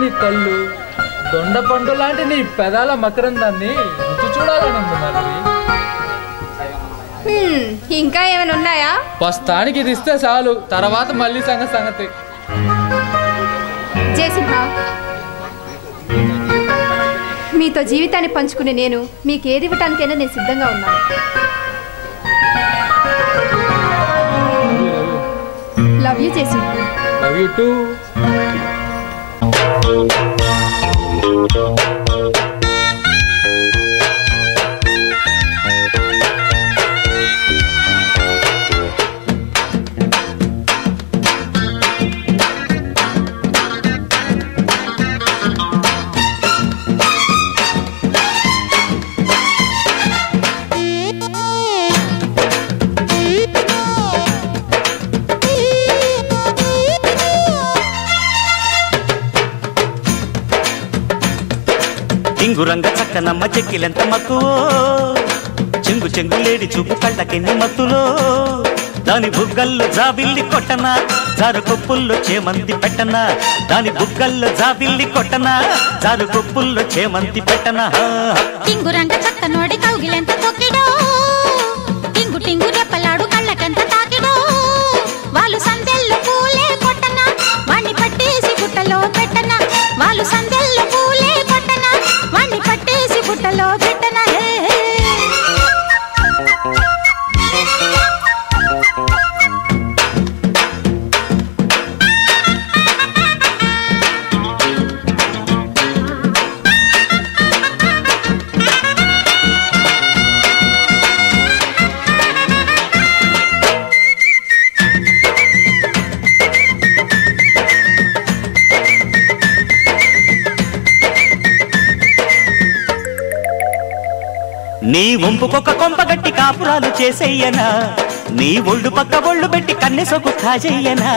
నీ కళ్ళు, దొండపండు లాంటి నీ పెదాల మకరందాన్ని రుచి చూడాలని మాధురి. ఇంకా ఏమైనా ఉన్నాయా? ప్రస్తుతానికి ఇది ఇస్తే చాలు, తర్వాత మళ్ళీ సంగతి. జయసింహ, మీతో జీవితాన్ని పంచుకునే నేను మీకు ఏది ఇవ్వటానికైనా నేను సిద్ధంగా ఉన్నాను. Love you Jayasimha. Love you too. టింగురంగ చక్కనమ్మ చెక్కిలెంత మక్కువో, చెంగు చెంగులేడి చూపు కళ్ళకెన్ని మత్తులో, దాని బుగ్గల్లో జాబిల్లి కొట్టనా, జారు కొప్పుల్లో చేమంతి పెట్టనా, దాని బుగ్గల్లో జాబిల్లి కొట్టనా, జారు కొప్పుల్లో చేమంతి పెట్టనా. టింగురంగ చక్కనోడి కౌగిలెంత తొక్కిడో, టింగు టింగు రెప్పలాడు కళ్ళకెంత తాకిడో, వాళ్ళు సందెల్లో పూలే కొట్టనా, వాణ్ణి పట్టేసి గుట్టలో పెట్టనా, వాళ్ళు సందెల్లో పూలే కొట్టనా, వాణ్ణి పట్టేసి గుట్టలో పెట్టనా. నీ వంపుకొక కొంపగట్టి కాపురాలు చేసేయనా, నీ ఒళ్ళు పక్క ఒళ్ళు పెట్టి కన్నెసొకు కాజేయనా.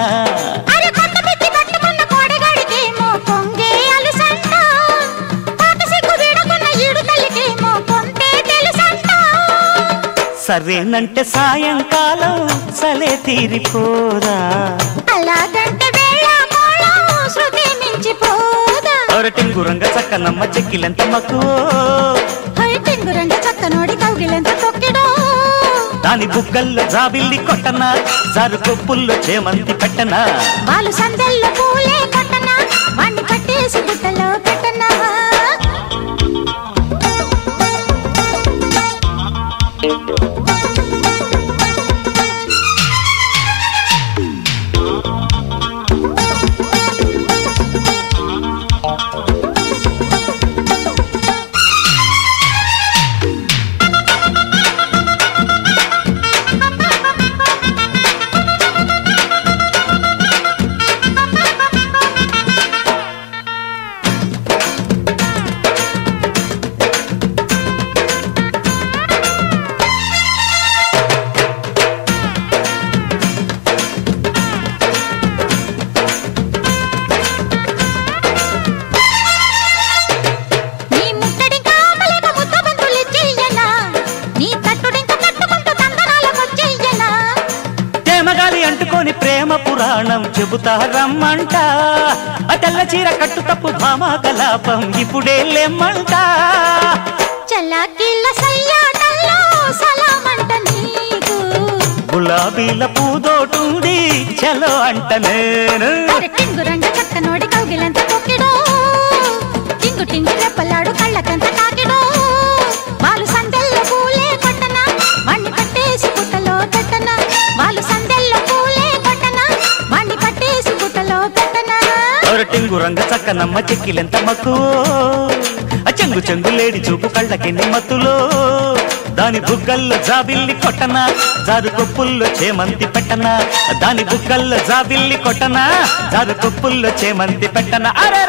సరేనంటే సాయంకాలం సలే తీరిపోదా, అలాగంటే శృతి మించిపోదా. టింగురంగ చక్కనమ్మ చెక్కిలెంత మక్కువో, టింగురంగ చక్కనోడి కౌగిలెంత తొక్కిడో, దాని బుగ్గల్లో జాబిల్లి కొట్టనా, జారు కొప్పుల్లో చేమంతి పెట్టనా, వాళ్ళు సందెల్లో పూలే కొట్టనా, వాణ్ణి పట్టేసి గుట్టలో పెట్టనా. ప్రేమ పురాణం చెబుతా రమ్మంట, తెల్ల చీర కట్టు తప్పు భామా కలాపం ఇప్పుడే లేమ్మంట. చలాకీల సయ్యాటల్లో సలామంట నీకు, గులాబీల పూదోటుంది చలో అంట నేను. టింగురంగ చక్కనోడి కౌగిలెంత తొక్కిడో, టింగు టింగు రెప్పలాడు కళ్ళకంత తాకిడో, వాళ్ళు సందెల్లో పూలే కొట్టనా, వాణ్ణి పట్టేసి గుట్టలో పెట్టనా, వాళ్ళు సందెల్లో పూలే కొట్టనా, వాణ్ణి పట్టేసి గుట్టలో పెట్టనా. టింగురంగ చక్కనమ్మ చెక్కిలెంత మక్కువో, చెంగు చెంగులేడి చూపు కళ్ళకెన్ని మత్తులో, దాని బుగ్గల్లో జాబిల్లి కొట్టనా, జారు కొప్పుల్లో చేమంతి పెట్టనా, దాని బుగ్గల్లో జాబిల్లి కొట్టనా, జారు కొప్పుల్లో చేమంతి పెట్టనా. అరే